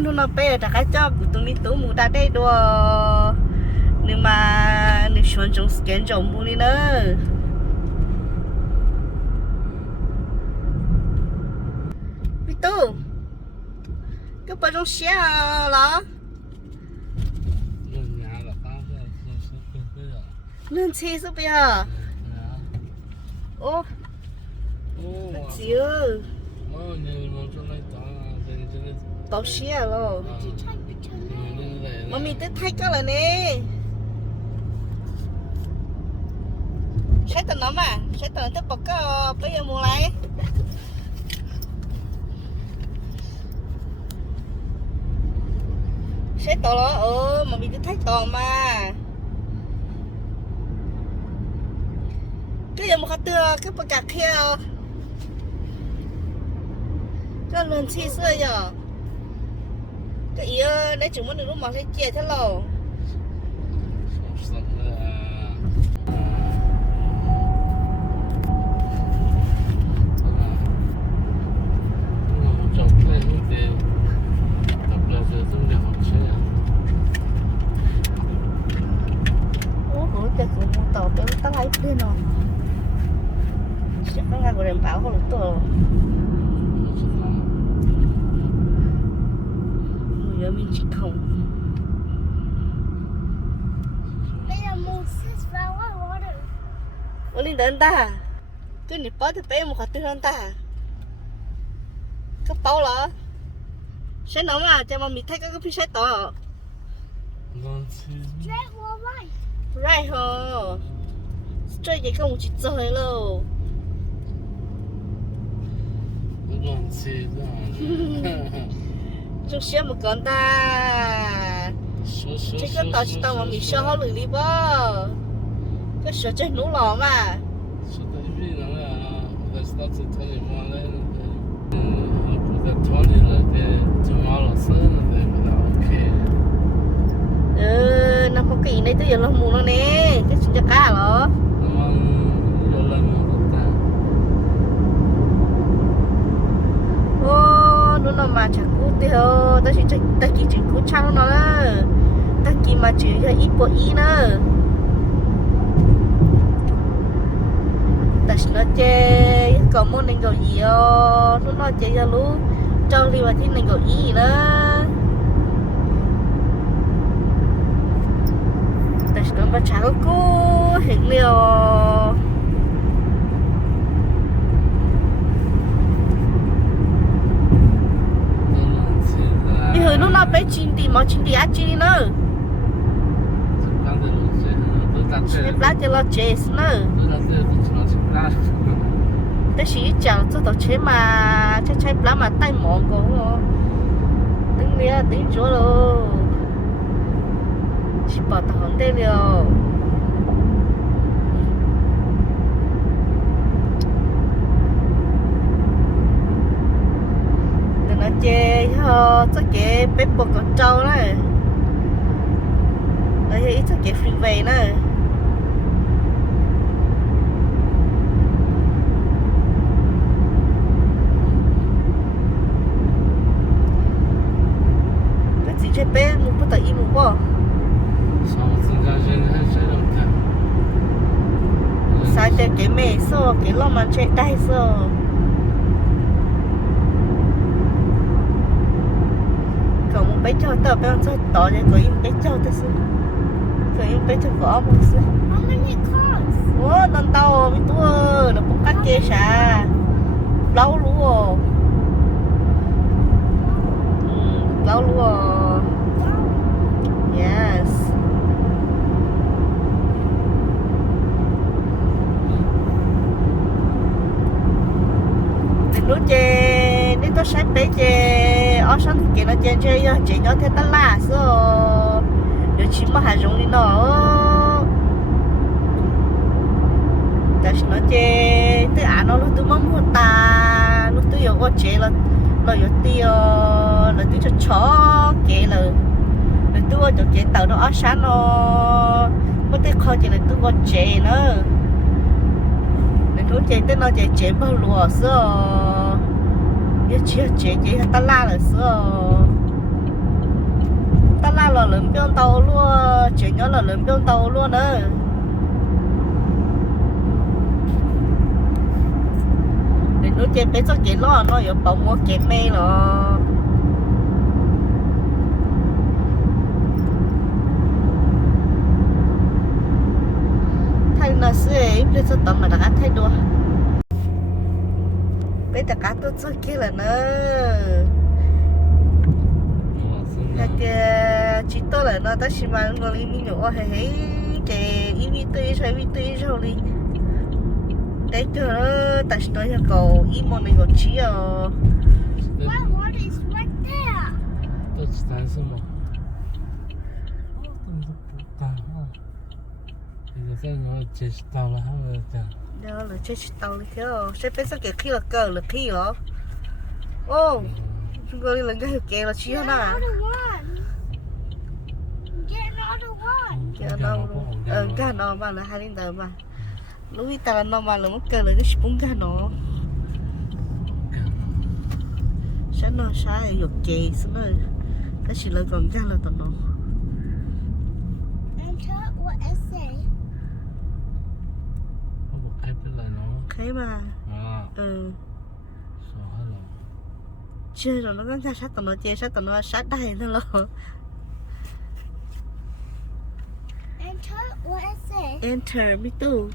nó bé đã cái cho của tụi mình tụi mù ta đây đùa nhưng mà nếu chuẩn trong scan trong mù đi nữa biết tu cái bao trong xe là lên xe số bây giờ ô chưa tao xe rồi mà mình tới thay cái là nè sẽ tao nó mà sẽ tao tới bọc cái bây giờ mua lại sẽ tao nó mà mình tới thay tao mà cái giờ một khát tưa cái bọc cà kheo cái lần chi xưa giờ cái ý đấy chúng mình lúc mà thấy chia thế nào tàu béo tao lấy bên nào chắc là người làm bảo không được tàu người ở mình chỉ không bây giờ mua sữa vào quá rồi ở lên đến ta tôi nịp bớt thì bé một khát tư hơn ta cái bao là sẽ nói mà cho mà mình thấy cái phía sách tàu straight or right right hả straight cái không chỉ chơi đâu chúng xem một con ta chỉ có tao chỉ tao mà mình sợ họ lười đi bơ cái sợ chơi nấu lò mà nó có kỳ này tới giờ nó mua nó nè cái chuyện cho cá hả nó nằm mà chẳng cú tiêu ta chỉ cú trăng nó đó ta chỉ mà chỉ cho ít bộ ít nữa ta chỉ nó chơi còn muốn nên gọi gì nó chơi cho lú trong đi mà thì nên gọi ý nữa ta chỉ nó chả có cú hiện liều đi hồi nó bé chín thì ăn chín nữa chế lá cho nó chế nữa thế chỉ chẳng cho tao chế mà chế lá mà tay mỏng của tính lia tính chỗ rồi chỉ bảo tao không đây liều nó chê cho chắc cái bếp bột con trâu này nó ít chắc cái freeway này cái gì chơi bếp một bữa tại im một bữa sai chơi cái mẹ sơ cái lo mà chơi tay sơ bé cho tao bé cho tao để coi bé cho tao xem coi bé cho có một xem how many cars ô tao tao biết tua nó cũng cắt kia sa lâu luôn lâu luôn yes đừng nói chê nếu tao sai bé chê ở sáng thì kia nó chơi chị nó theo ta lá sao rồi chỉ mà hai giống đi nó tại nó chơi tới nó lúc tôi mong muốn ta lúc tôi có chơi là nó có tiêu là tôi cho chó kệ là rồi tôi cho chơi tàu nó ở sáng nó có tới kho chơi là tôi có chơi nữa nên tôi chơi tới nó chơi bao lúa sao giờ chia chế ta la là sao ta la là lớn biên tàu luôn chỉ nhớ là lớn biên tàu luôn nữa để nó chơi bé cho chơi lo nó có bảo mua chơi mê rồi thay nó sẽ bây giờ tao mà đã thay đua bây giờ cá tôi chưa kia là nữa cái chỉ tôi là nó ta chỉ mà nó đi mình nhỏ hay hay cái ý tôi rồi đi đấy cho nó ta chỉ nói cho cậu ý mong này còn chỉ à My water is right there. 都是单身嘛。哦，真是不大啊！现在在我接到了他们讲， đó là chơi tàu đi theo sẽ biết sao kiểu khi là cờ là khi đó ô chúng tôi đi lần cái kèo là chỉ Get hả another one. Get another one. kèo đâu cái nó mà là hai đến tờ mà lúc đi ta là nó mà là một cờ là cái spung cái nó sẽ nó sai dục chè xong rồi cái chỉ là còn cái là tụi nó Enter what essay? 我不开不了喏。 thấy mà 啊， ừ 说好了。 chơi rồi nó có ra sát tụi nó chơi sát tụi nó sát đây nó lo Enter what essay? enter mi tu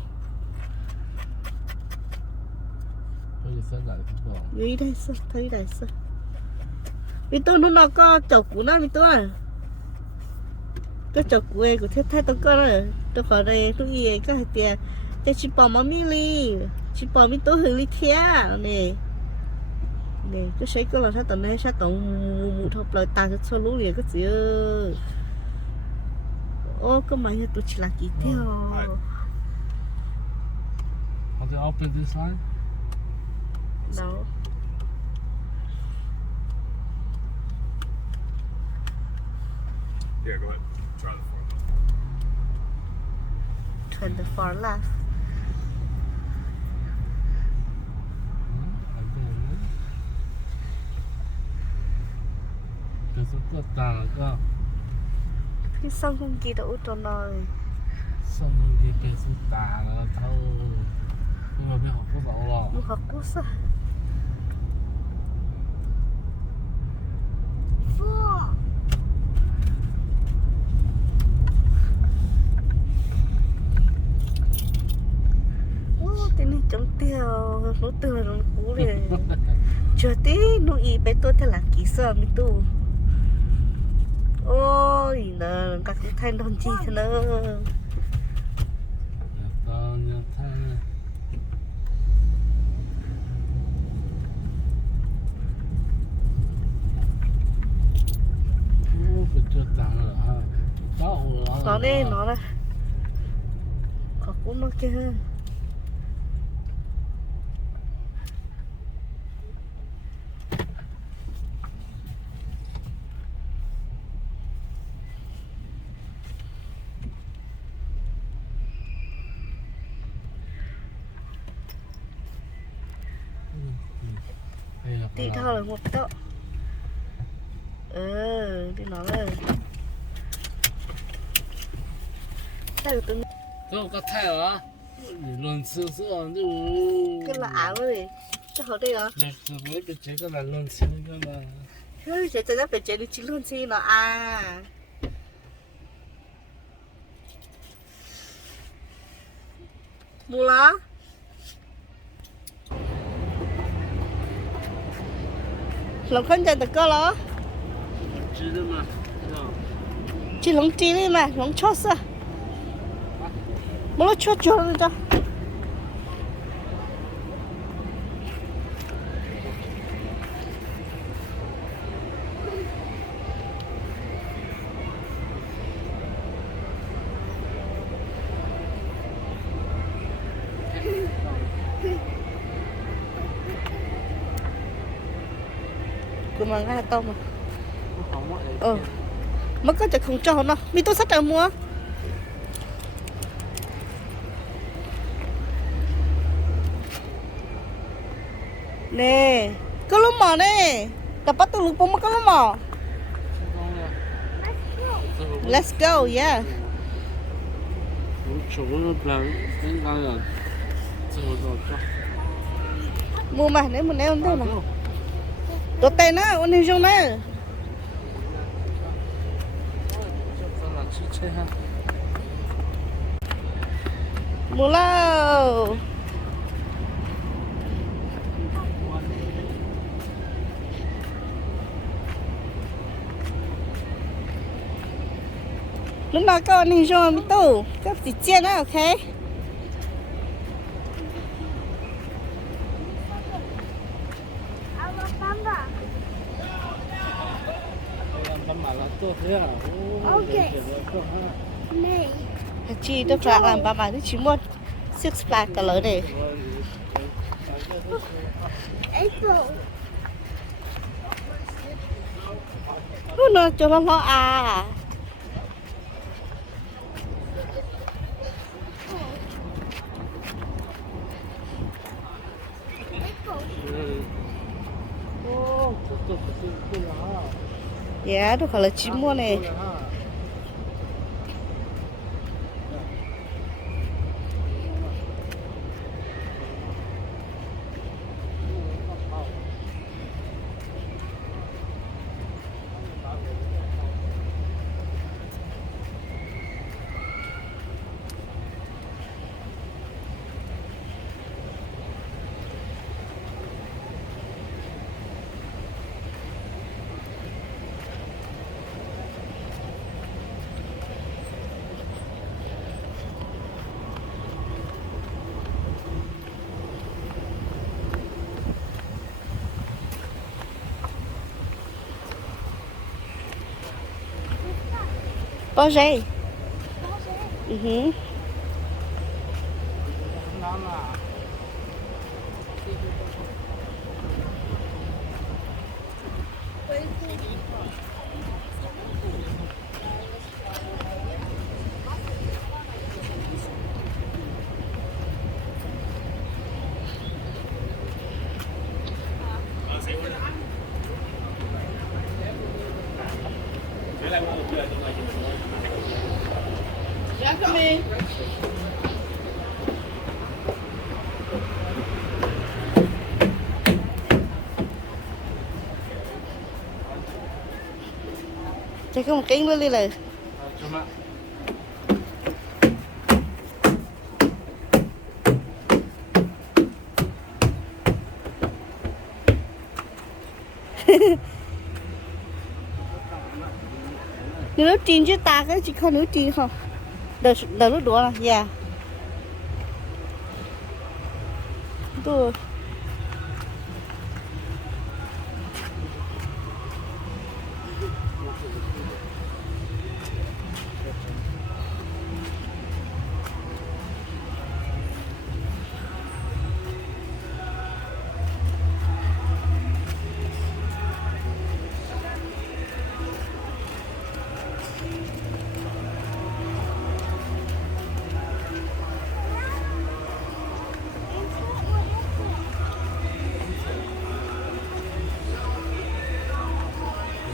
我就生来不过。 nghĩ đây sao thấy đây sao mi tu nó có chậu cũ nó mi tu à cái chậu cũ ấy của thiết thái tôi có rồi tôi khỏi đây tôi gì cái hạt tiền cái chỉ bỏ mà mi li chỉ bỏ mi tu hư li thia nè nè cái sấy có là sát tụi này sát tụi mù thọc lời ta cho số lú liền cái gì ô cái máy tôi chỉ là kỹ theo How to open this one? đâu Yeah, go ahead. Try the fourth. turn the far left Ở đây nữa. Cái số có tà có. cái sông không kia đâu cho nó Xong rồi cái số tà nó thâu. Nhưng mà biết học có rõ rồi. nó học cú sao Four. ô tên này chống tiêu nó từ nó cú liền chưa tí nó y bé tôi thế là kỹ sư mi tu ôi nè các cái thanh đồng chi thế nữa Nhà tao nhà thang. Ô, phải chưa tà rồi ha. Đau rồi. nó đây nó đây có cú nó kia đi theo là một đó đi nó lên theo từng 这个太了，理论吃是啊，就 cái là ảo rồi cái hồi đây hả 那是那个这个来论吃那个嘛， ơi chị chắc phải chơi đi chỉ luôn chi nó à mua lá lòng khăn chạy được cơ đó 知道吗？知道。 chỉ lòng chi đi mà lòng chót sao bố nó chót chót rồi cho của mà ngay là tao mà mất cái chợ không cho nó mi tôi sắp trở mua nè có lúc mò nè tập bắt tôi lục bông mà có lúc mò Let's go, yeah. 我穷了不然应该要走走走。 Mua mà, nếu mình đeo thế mà. Đồ tên á, ôn hình trong này. Mua lâu. Lúc nào có ôn hình trong mình tủ. Các gì chiên á, ok? Alabama. Nee. Chị tôi phải làm bà thì chỉ muốn six pack cả lớn này. April. Nó cho nó lo à. Dạ, đó phải là chim mua này. Có dây. Yeah, come in. Chạy có một cánh luôn đi lời. Nếu nó chín chứ ta cái chỉ không nếu chín không. Đợt lúc đó là, dạ. Tôi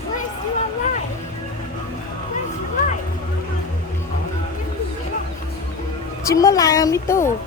Where's your light? Where's your light? chim mất lại không biết tu.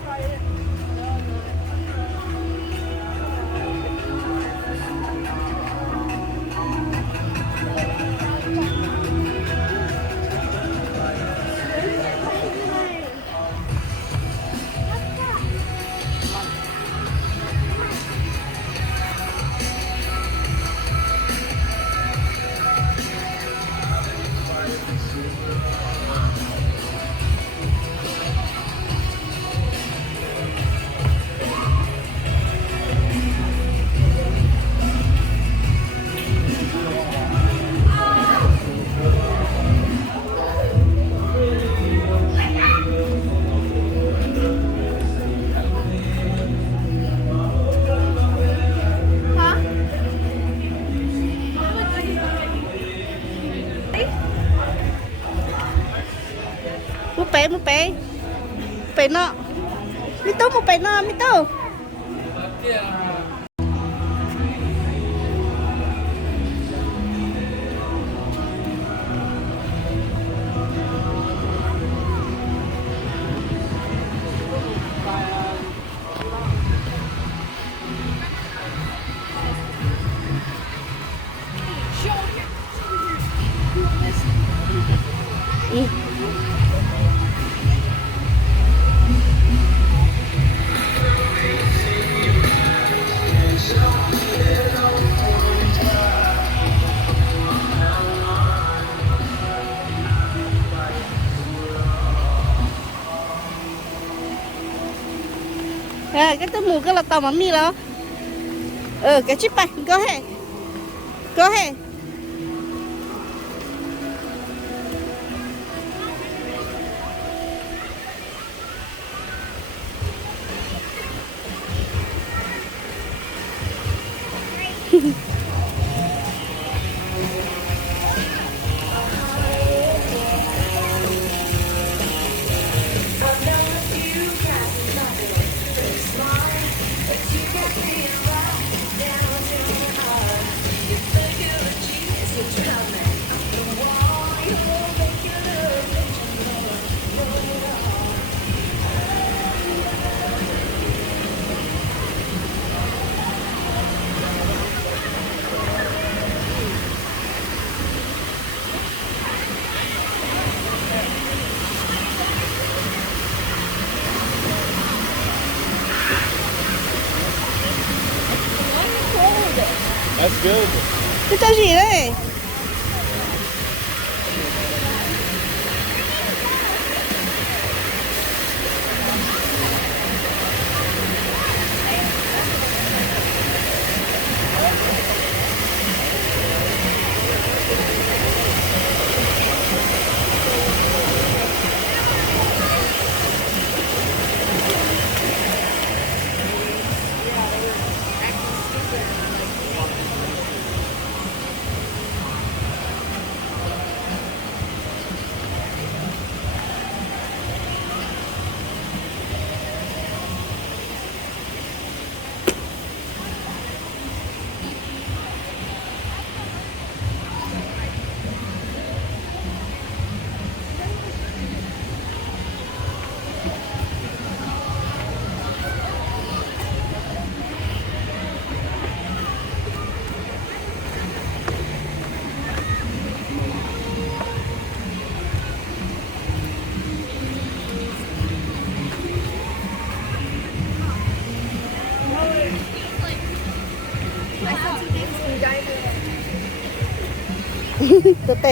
Một bé nọ. Mi tô một bé nọ, mi tô. cái tôi mua cái là tao mà mi đó cái chip bay go ahead That's good. cái cái gì đấy từ từ từ từ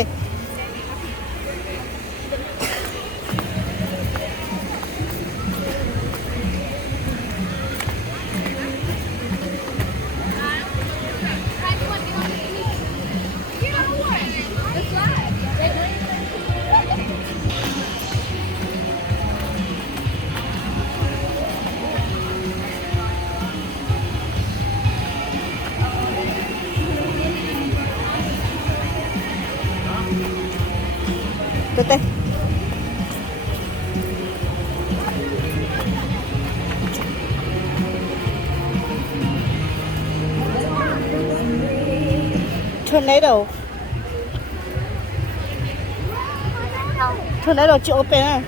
tornado chưa open à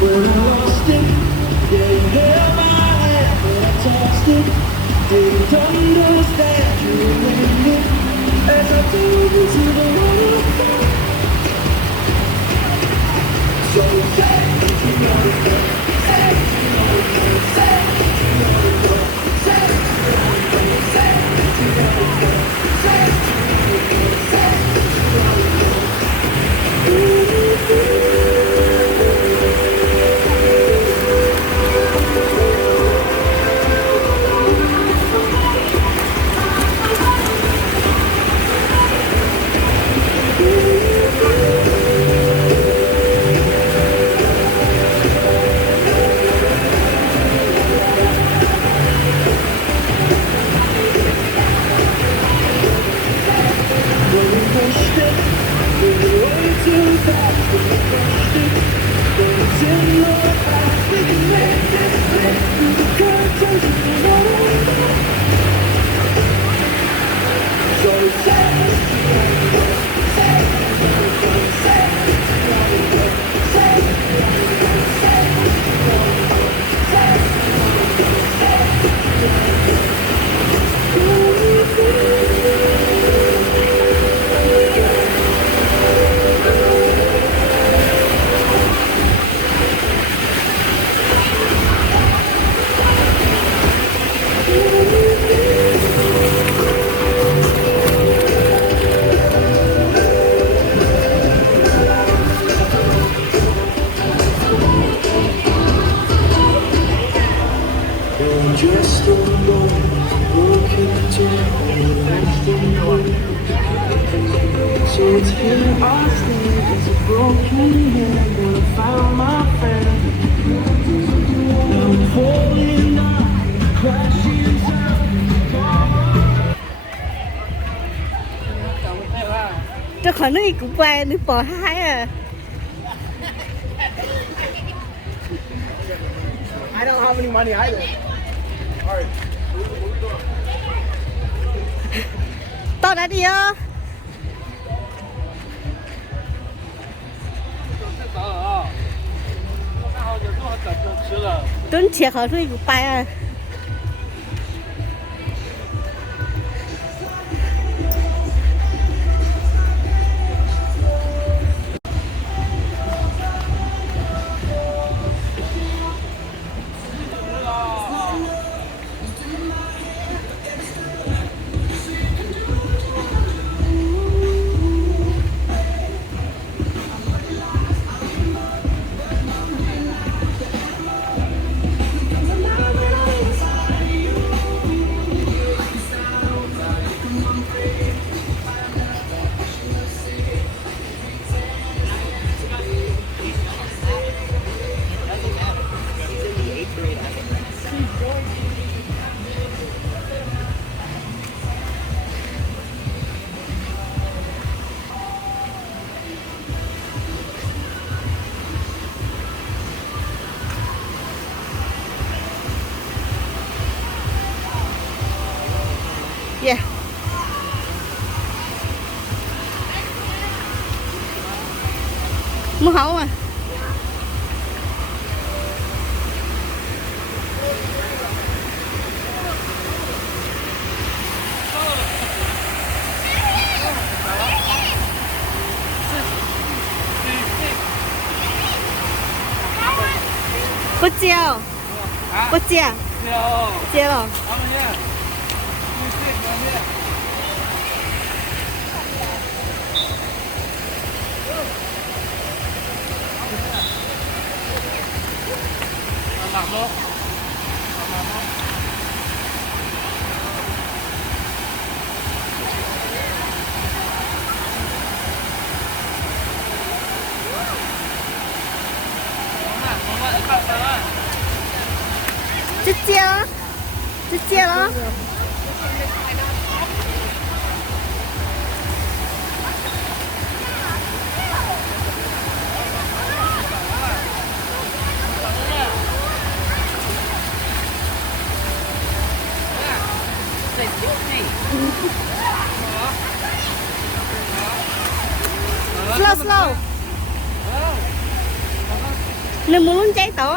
When I lost it, yeah, you held my hand. When I tossed it, didn't understand you in it. As I dove into the water, so say, you know it, say, you know it, say, you know it, say, you know it, say, you know it, say, you know it, You're just a boy, broken to so it's here I stand as a broken man, but I found my friend. Now I'm falling down, crashing down. 这可能一个怪你保嗨啊！ I don't have any money either. All right. 到哪里哦？太早了啊！看好点，多少赶不吃了。等切好出一个白啊！耶！么好啊！不接哦，不接，接了。 làm luôn. Chết chia đó. Chết chia đó. Slow slow. Đừng muốn cháy tổ.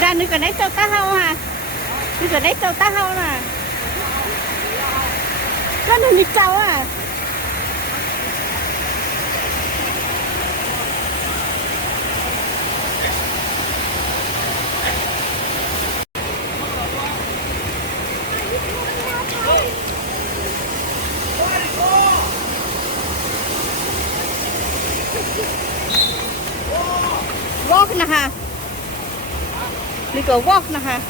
Ra nước cái đấy cho ta hao hả? Nước cái đấy cho ta hao nè. Nó đừng đi trâu à. Walk nè ha. Đi go walk nè ha.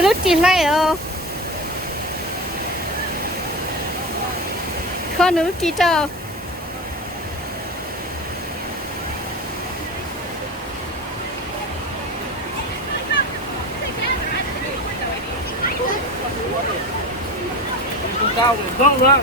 như lúc chị này con lúc chị cho cao không luôn.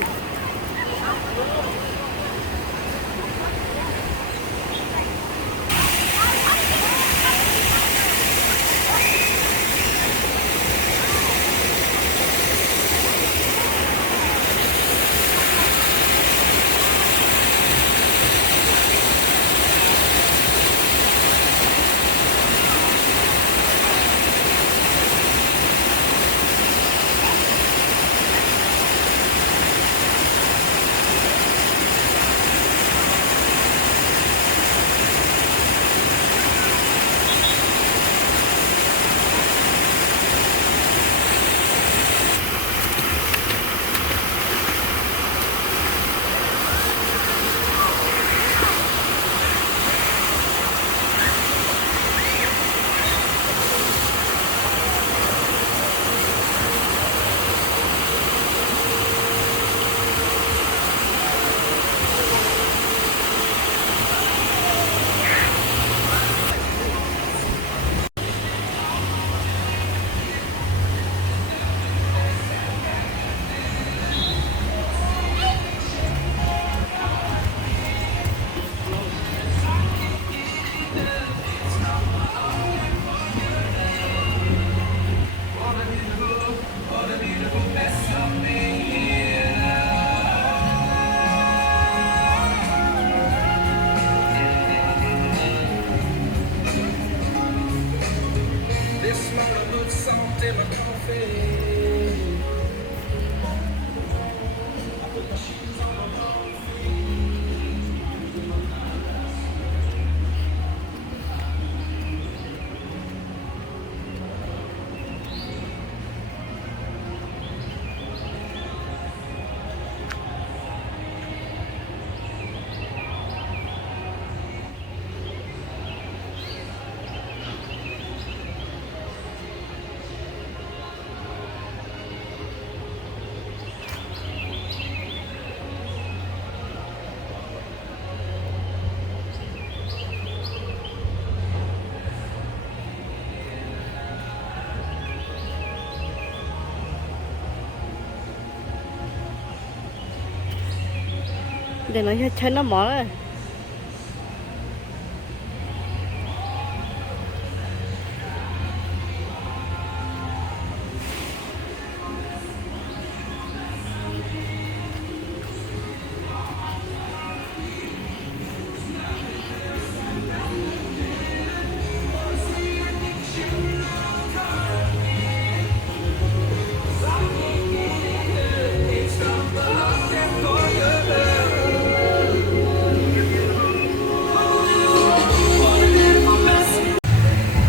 để nó chơi nó mỏ rồi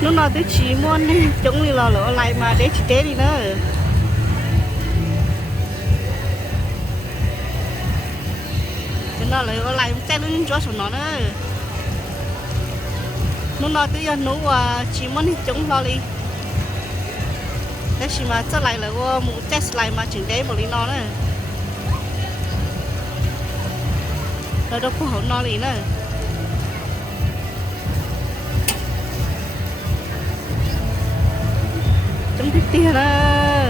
lúc nào tôi chỉ muốn chống đi lò lửa lại mà để chỉ té đi nữa cho nó lại ở lại té lên cho số nó nữa lúc nào tôi nấu chỉ muốn chống lo đi thế chỉ mà chắc lại là một test lại mà chừng đấy một lý nó nữa nó đâu có hậu nó đi nữa chấm thích tiền à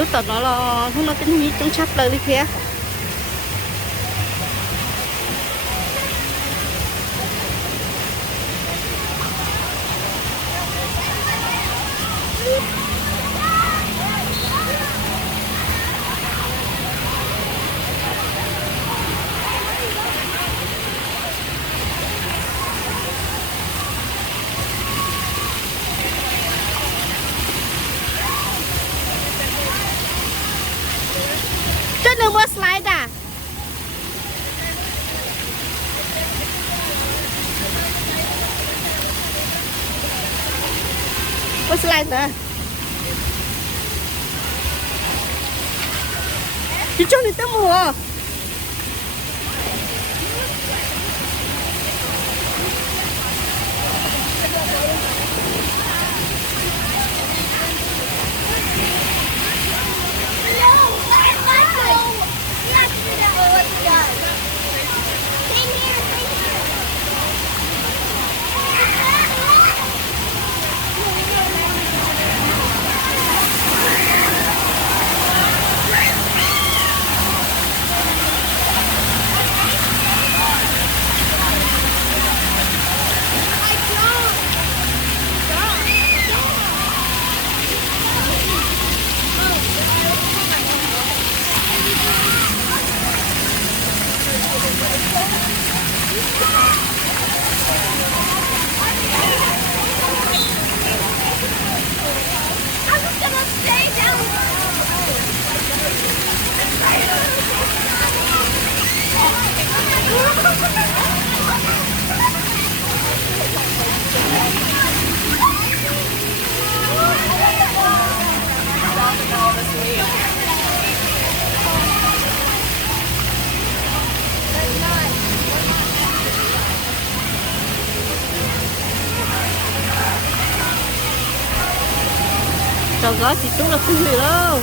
lúc tao nó là không nó tính như chúng sắp lời đi kia What's like that? Chị cho đi tới mùa. Trời ơi, chị Tú là không hiểu đâu.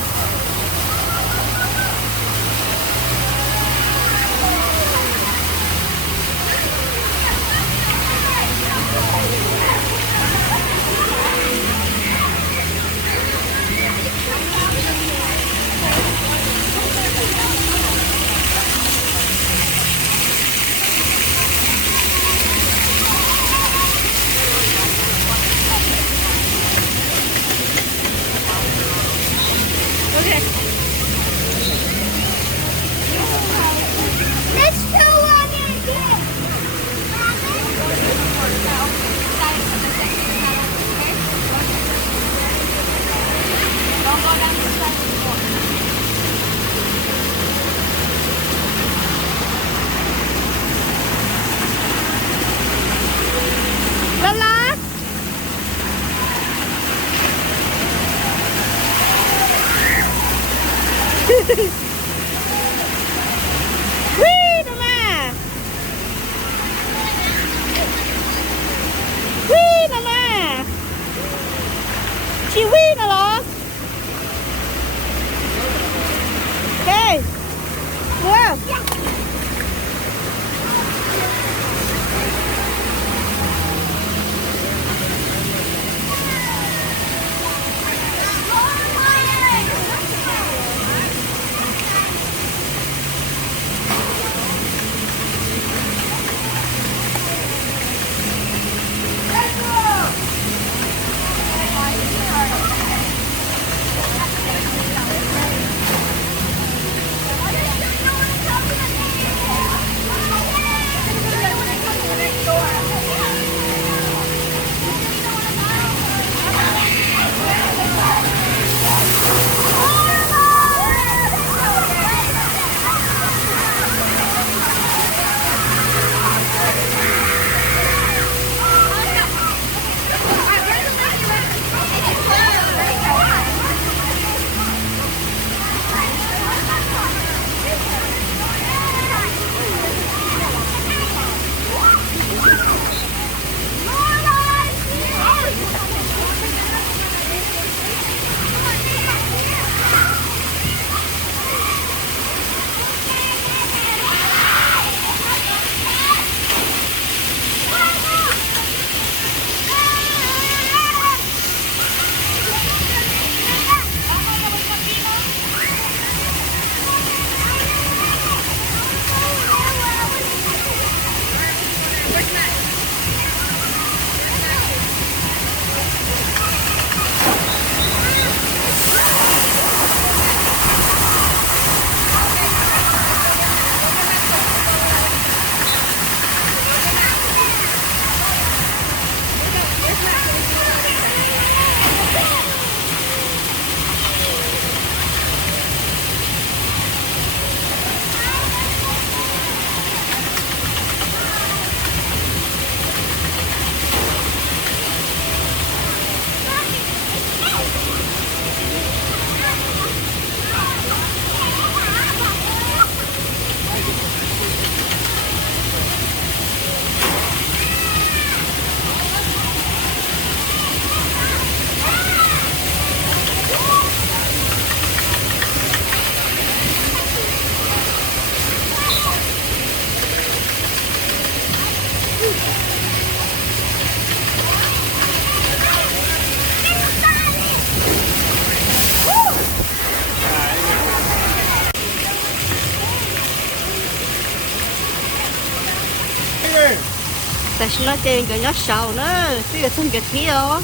Dash nó trên cái nhót sầu nữa cái cái thân cái thiếu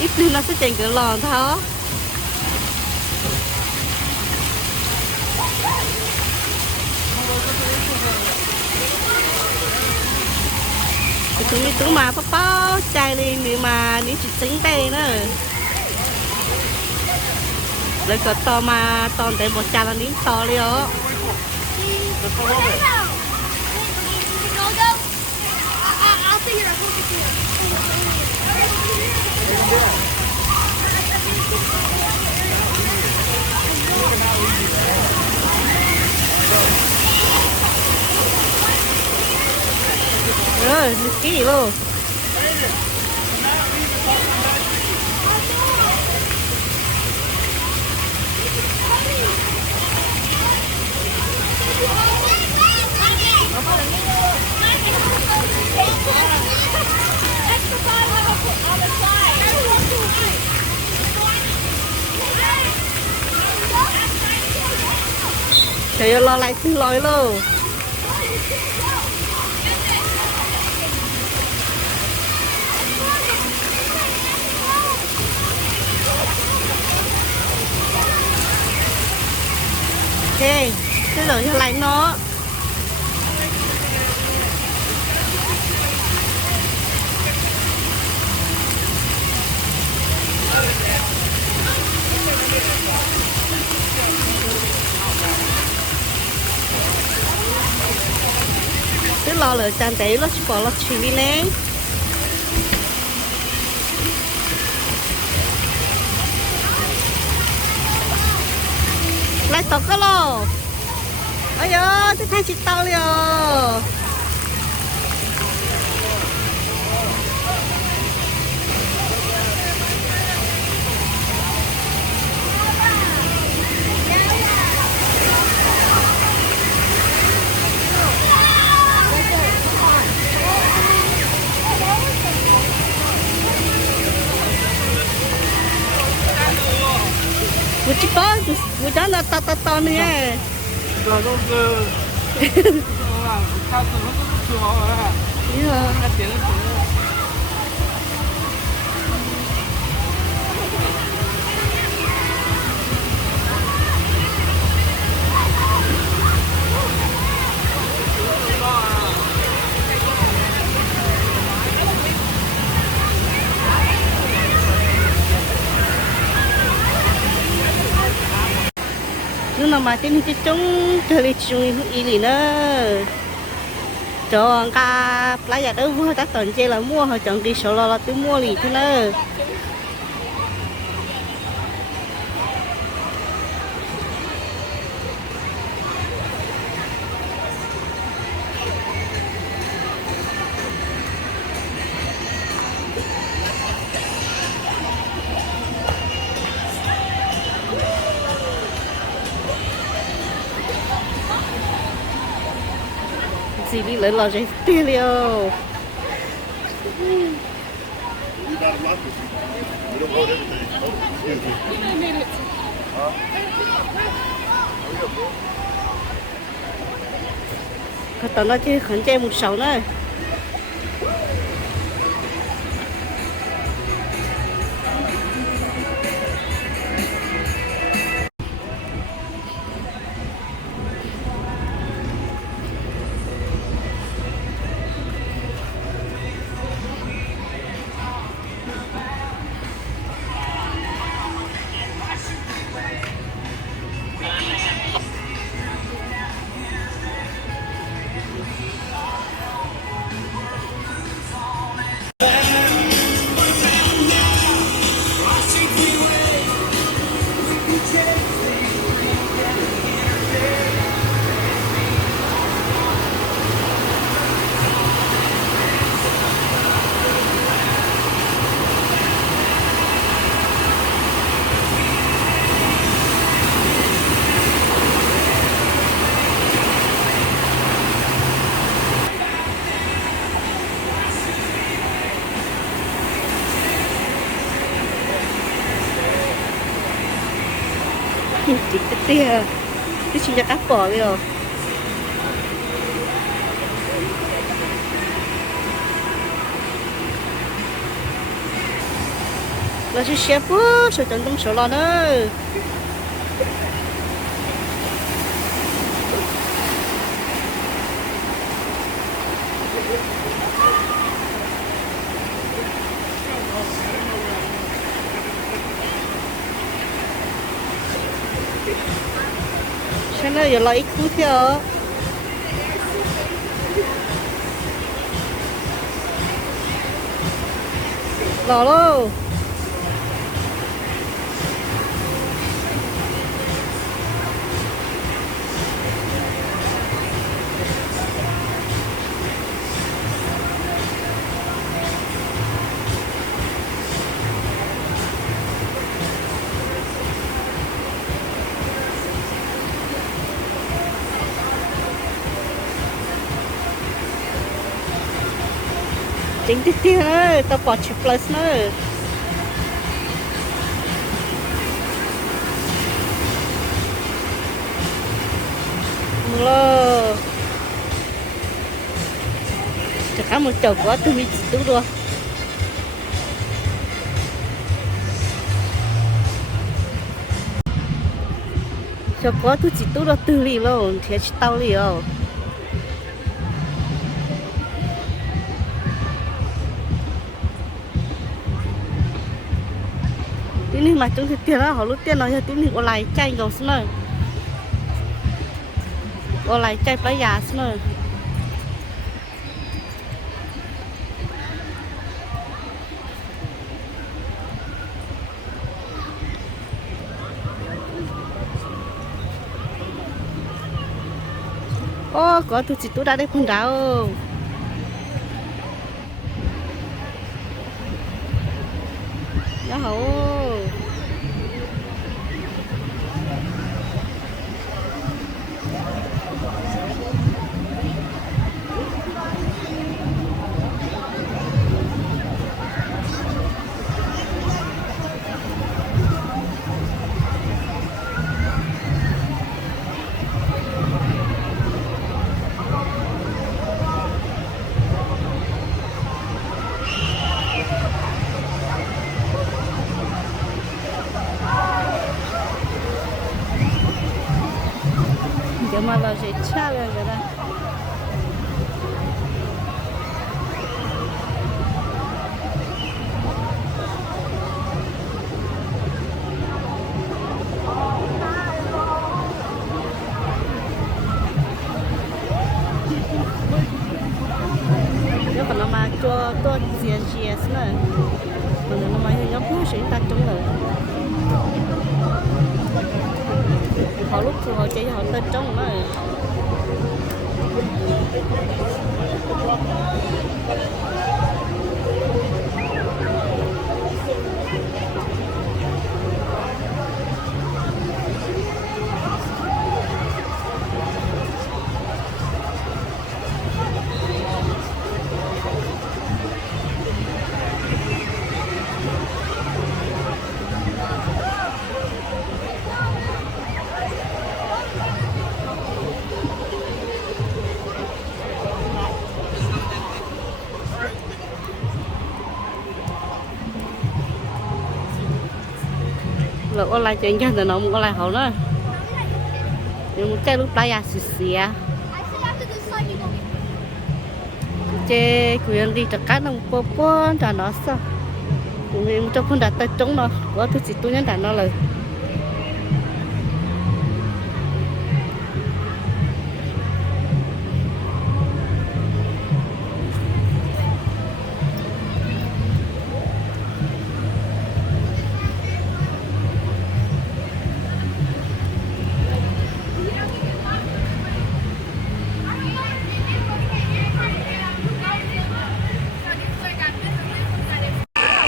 ít khi nó sẽ trên cái lòn thôi tụi tụi mà bao chai đi nếu mà nếu chỉ tính đây nữa lấy cái to mà to để một chai là nín to đi ó I'll figure out what to do. rồi kỹ luôn trời ơi lo lại xin lỗi luôn ok cái rồi cho lại nó cứ lo lửa chăn tế nó chỉ bỏ nó chỉ đi nè lại tóc cái lò ôi giời tôi thấy chị tao liền我这个我讲的到呢哎。这都是，他怎么都不吃好啊？还点了点。nhưng mà tên thì chúng chơi chung ý lý nữa cho cả lấy giờ đâu mua ta tuần chơi là mua họ chọn đi số là tôi mua lì thế nữa gì đi lấy lò chơi tiền liều có tao nói chứ khẩn chơi một sầu nữa chỉ cái tia cái chỉ là cá bỏ rồi là chỉ xe bút rồi chân trong số lo nữa nó giờ lại cứ theo lò luôn chính tiếp theo nữa tao bỏ chip plus nữa lô chắc cả một chậu quá tôi bị tú rồi chậu quá tôi chỉ tú rồi từ lì luôn thì chỉ tao lì rồi tí này mà chúng thì tiền đó họ lúc tiền nó cho tí này có lại chay gầu xin rồi có lại chay phải già xin rồi ô có tôi chỉ tôi đã đây không đâu đó hổ mà là dễ cha rồi cái đó nếu còn nó mà cho tôi chia chia nữa còn nó mà nó cũng sẽ ta chống lại họ lúc thì họ chạy họ tên trong nó rồi có lại chuyện cho thì nó có lại hậu nữa nhưng một cái lúc đây à xì xì chê quyền đi cho cá nông bò bò cho nó sao vì một trong con đặt tay trống nó có thứ gì tôi nhắn đặt nóเลย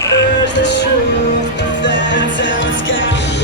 There's the truth, that's how it's got.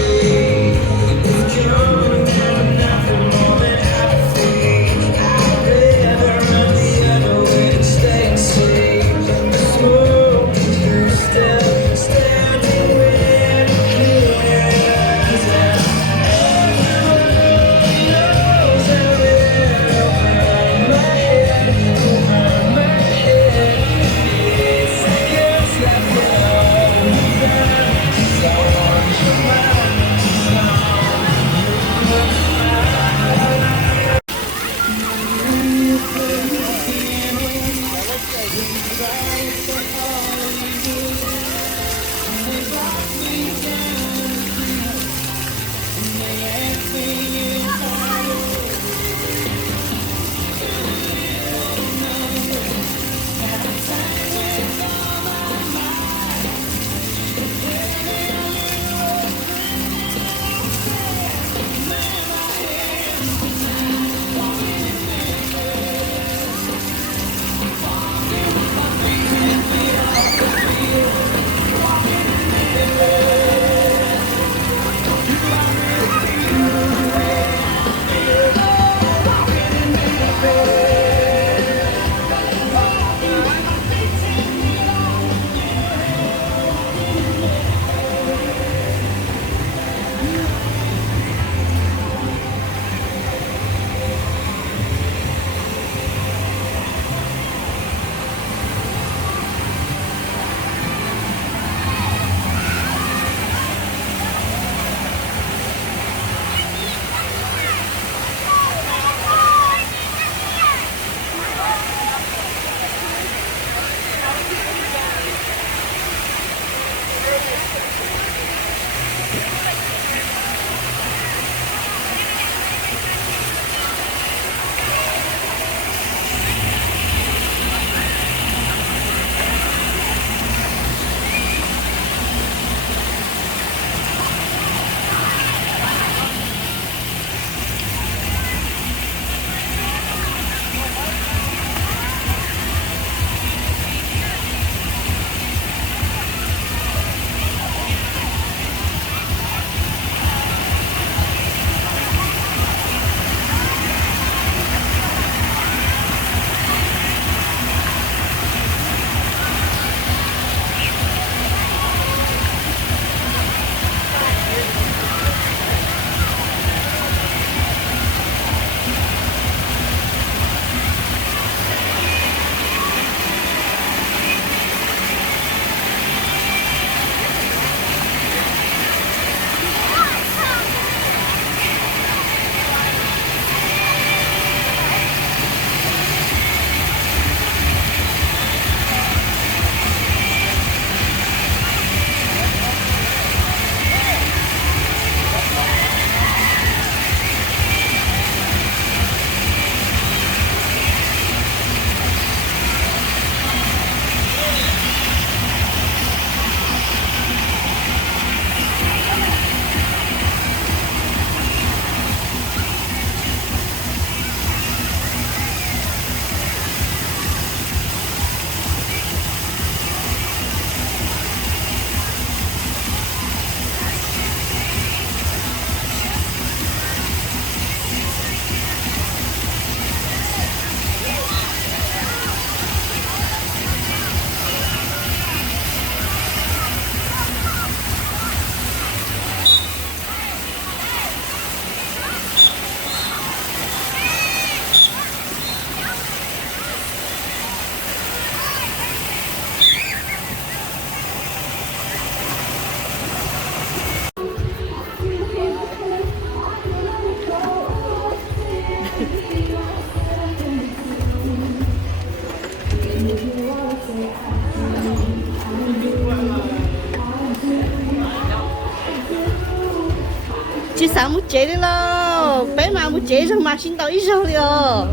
chỉ sao một chế đi lo bé mà một chế rồi mà xin tao ít rồi rồi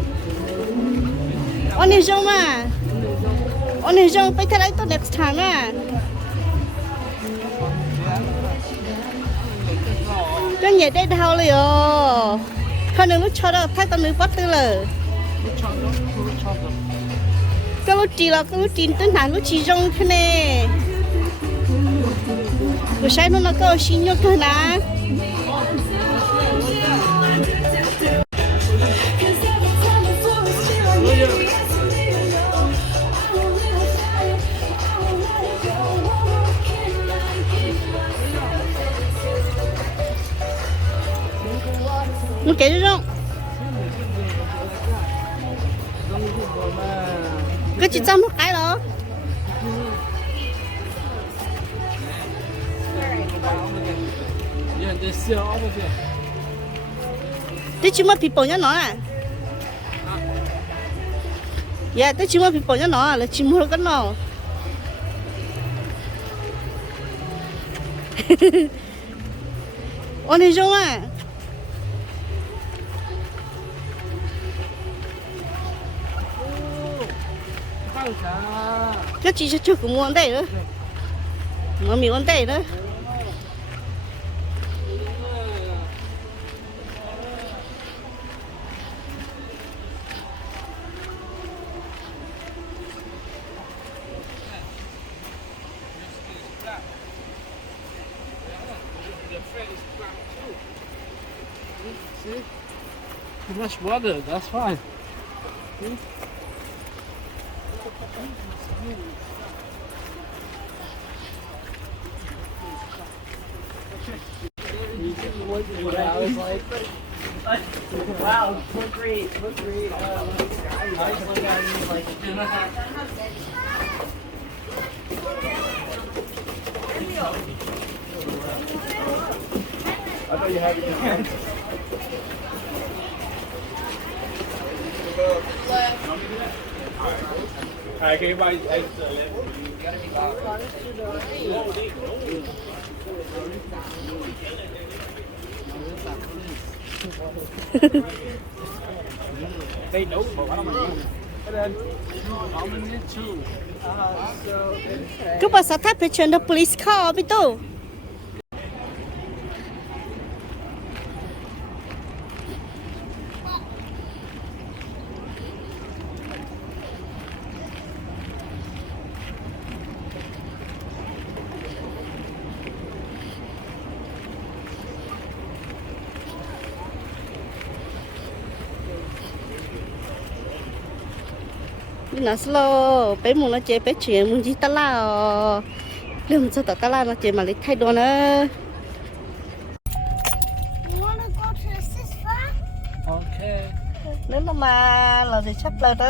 anh đi xong mà anh đi xong phải thay lại tôi next time à cái nhà đây đau rồi thôi đừng lúc cho đâu thay tao nữ bắt tư lời cái lúc chỉ tới nào lúc chỉ rong thế này buổi sáng nó có xin nhớ thôi nè nó kể cho cái chị trong nó cái đó thế chỉ mà people nhá nó à dạ thế chỉ mà people nhá nó là chỉ mua cái nó ôn đi không à cái chị chưa cũng muốn đây nữa mà mình muốn đây nữa Too much water, that's fine. Wow, look great. I was looking at it and like, I thought you had it in your hands. Alright, can you buy eggs to the left? They know, but I don't know. And then, I'm in it too. So, cứ bảo sao tháp picture the police car bị tu nó slow bé muốn nó chơi bé chuyện muốn gì ta la đừng cho ta la nó chơi mà lấy thay đồ nữa You want to go to the sis farm? Okay. nếu nó mà là để chấp lời đó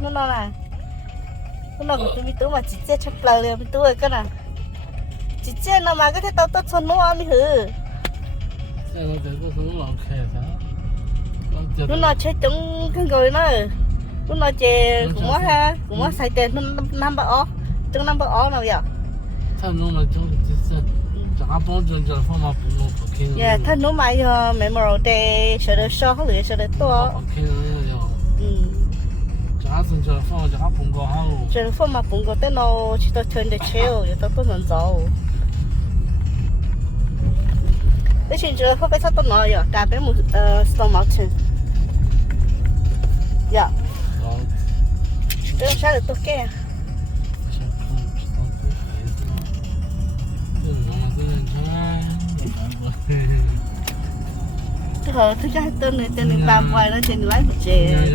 nó là nó của tôi bị tú mà chỉ chơi chấp lời liền bị tú rồi cơ nè chỉ chơi nó mà cái thế tao tao xuân nó mới hử Thế nó thấy có sống lòng khẽ đó. nó chơi chúng cái người nó nó chơi cũng có xài tiền năm bữa ó trong năm bữa ó nào vậy Thân nó là trong cái chân chả bón chân chân phong mà bún nó có kinh dạ thân nó mà Memorial Day sợ được so họ lựa sợ được to có kinh chả chân chân phong chả bún có hao chờ phong mà bún có tên nó chỉ tao turn the chill giờ tao tôi nhận giàu thế chuyện giờ không phải sao tao nói rồi đã bên một Stone Mountain dạ tôi sẽ được tốt kia tôi hỏi tôi cho tên này ba quay nó tên lái một chè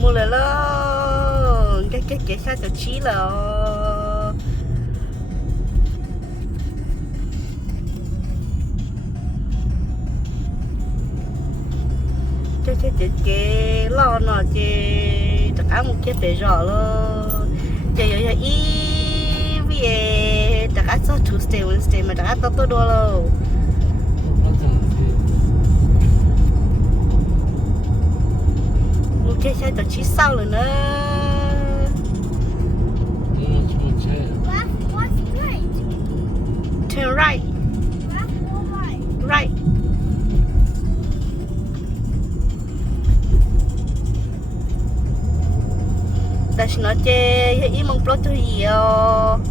mua lại lo cái sao cho chí là cái lo nó chơi tất cả một cái bể rõ luôn chơi giờ ý vì tất cả số Tuesday Wednesday mà tất cả tôi đua luôn một cái xe cho chí sau rồi nữa nó chơi ý mong plot thôi gì Ô,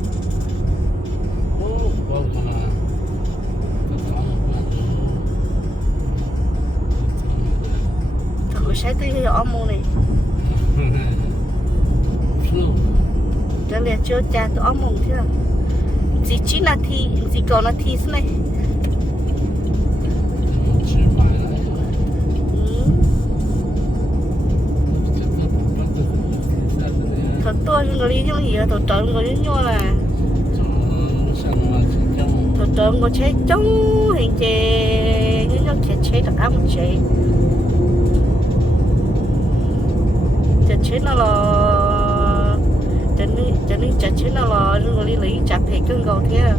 có mà. thật có sai tới cái ôm mông này cho nên chưa cha tôi ôm mông thế à chỉ chỉ là thi chỉ còn là thi thế này thật tôi người đi như gì thật trời người đi như là thật trời người chế chống hình chế như nhau chế đặc áo một chế chế nó là chế nó là người đi lấy chặt thì cưng gầu thế